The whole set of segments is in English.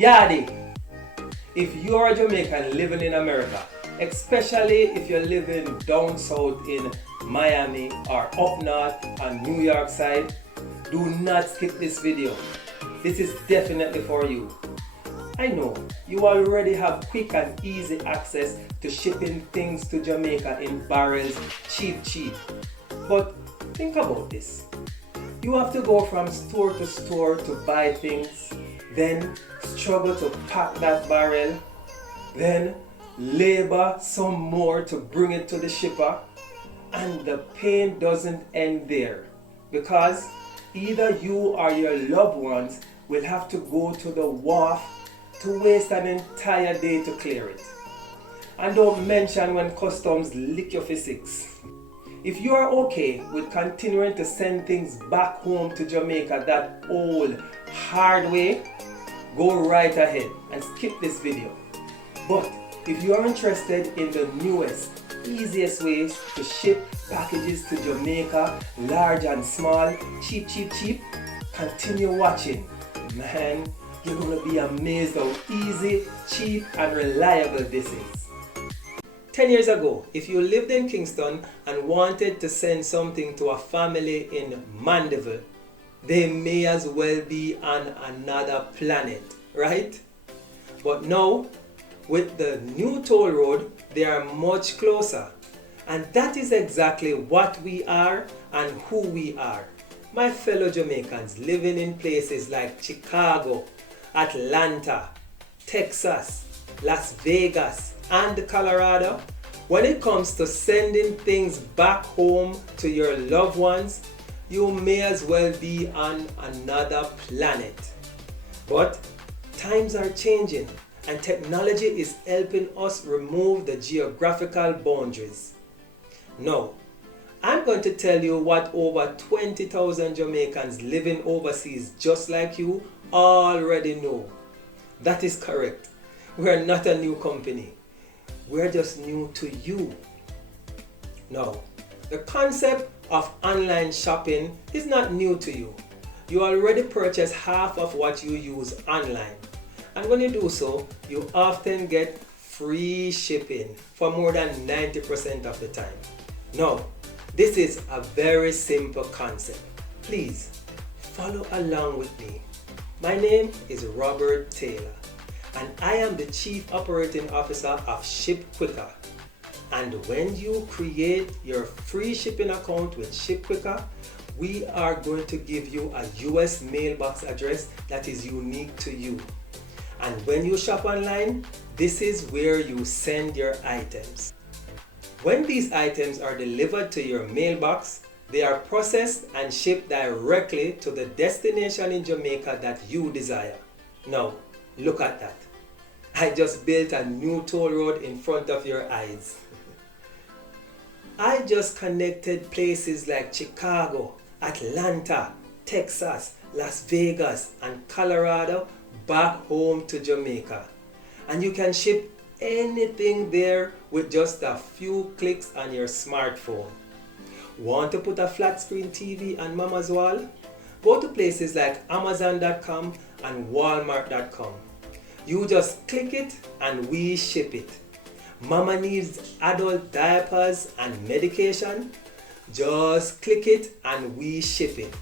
Yadi, if you're a Jamaican living in America, especially if you're living down south in Miami or up north on New York side, do not skip this video. This is definitely for you. I know you already have quick and easy access to shipping things to Jamaica in barrels cheap. But think about this. You have to go from store to store to buy things, then struggle to pack that barrel, then labor some more to bring it to the shipper, and the pain doesn't end there, because either you or your loved ones will have to go to the wharf to waste an entire day to clear it. And don't mention when customs lick your physics. If you are okay with continuing to send things back home to Jamaica that old, hard way, go right ahead and skip this video. But if you are interested in the newest, easiest ways to ship packages to Jamaica, large and small, cheap, continue watching. Man, you're gonna be amazed how easy, cheap, and reliable this is. 10 years ago, if you lived in Kingston and wanted to send something to a family in Mandeville, they may as well be on another planet, right? But now, with the new toll road, they are much closer. And that is exactly what we are and who we are. My fellow Jamaicans living in places like Chicago, Atlanta, Texas, Las Vegas, and Colorado, when it comes to sending things back home to your loved ones, you may as well be on another planet. But times are changing and technology is helping us remove the geographical boundaries. Now, I'm going to tell you what over 20,000 Jamaicans living overseas just like you already know. That is correct. We're not a new company. We're just new to you. Now, the concept of online shopping is not new to you. You already purchase half of what you use online. And when you do so, you often get free shipping for more than 90% of the time. Now, this is a very simple concept. Please follow along with me. My name is Robert Taylor, and I am the Chief Operating Officer of Ship Quicker. And when you create your free shipping account with Ship Quicker, we are going to give you a US mailbox address that is unique to you. And when you shop online, this is where you send your items. When these items are delivered to your mailbox, they are processed and shipped directly to the destination in Jamaica that you desire. Now, look at that. I just built a new toll road in front of your eyes. I just connected places like Chicago, Atlanta, Texas, Las Vegas, and Colorado back home to Jamaica. And you can ship anything there with just a few clicks on your smartphone. Want to put a flat screen TV on mama's wall? Go to places like Amazon.com and Walmart.com. You just click it and we ship it. Mama needs adult diapers and medication? Just click it and we ship it.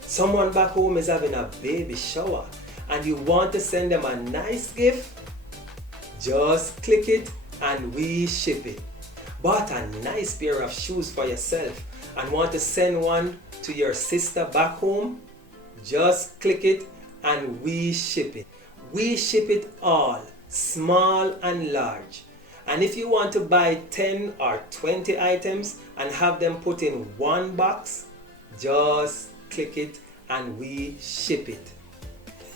Someone back home is having a baby shower and you want to send them a nice gift? Just click it and we ship it. Bought a nice pair of shoes for yourself and want to send one to your sister back home? Just click it and we ship it. We ship it all, small and large. And if you want to buy 10 or 20 items and have them put in one box, just click it and we ship it.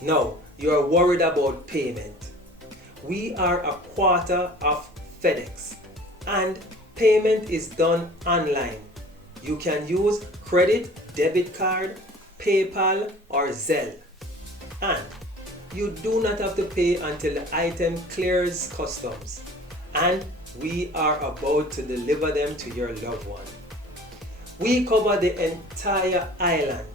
Now, you're worried about payment. We are a quarter of FedEx and payment is done online. You can use credit, debit card, PayPal or Zelle. And you do not have to pay until the item clears customs. And we are about to deliver them to your loved one. We cover the entire island.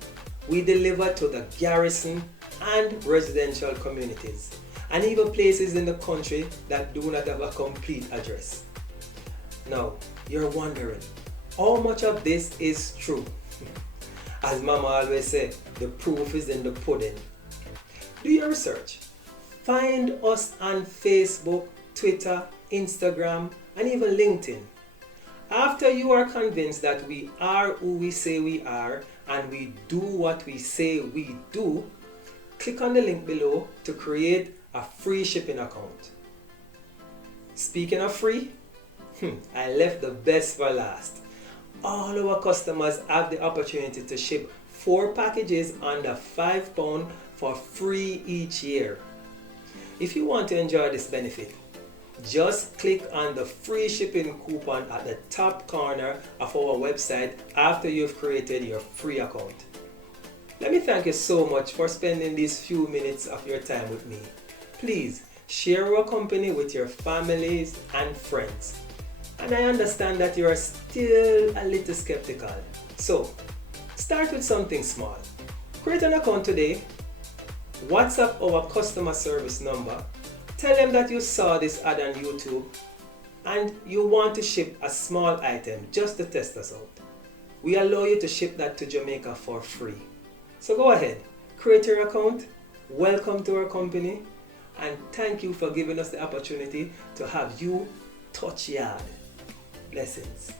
We deliver to the Garrison and residential communities, and even places in the country that do not have a complete address. Now, you're wondering, how much of this is true? As Mama always said, the proof is in the pudding. Do your research. Find us on Facebook, Twitter, Instagram, and even LinkedIn. After you are convinced that we are who we say we are and we do what we say we do, click on the link below to create a free shipping account. Speaking of free, I left the best for last. All our customers have the opportunity to ship 4 packages under £5 for free each year. If you want to enjoy this benefit, just click on the free shipping coupon at the top corner of our website after you've created your free account. Let me thank you so much for spending these few minutes of your time with me. Please share our company with your families and friends. And I understand that you are still a little skeptical. So, start with something small. Create an account today, WhatsApp our customer service number, tell them that you saw this ad on YouTube and you want to ship a small item just to test us out. We allow you to ship that to Jamaica for free. So go ahead, create your account, welcome to our company, and thank you for giving us the opportunity to have you touch yard. Blessings.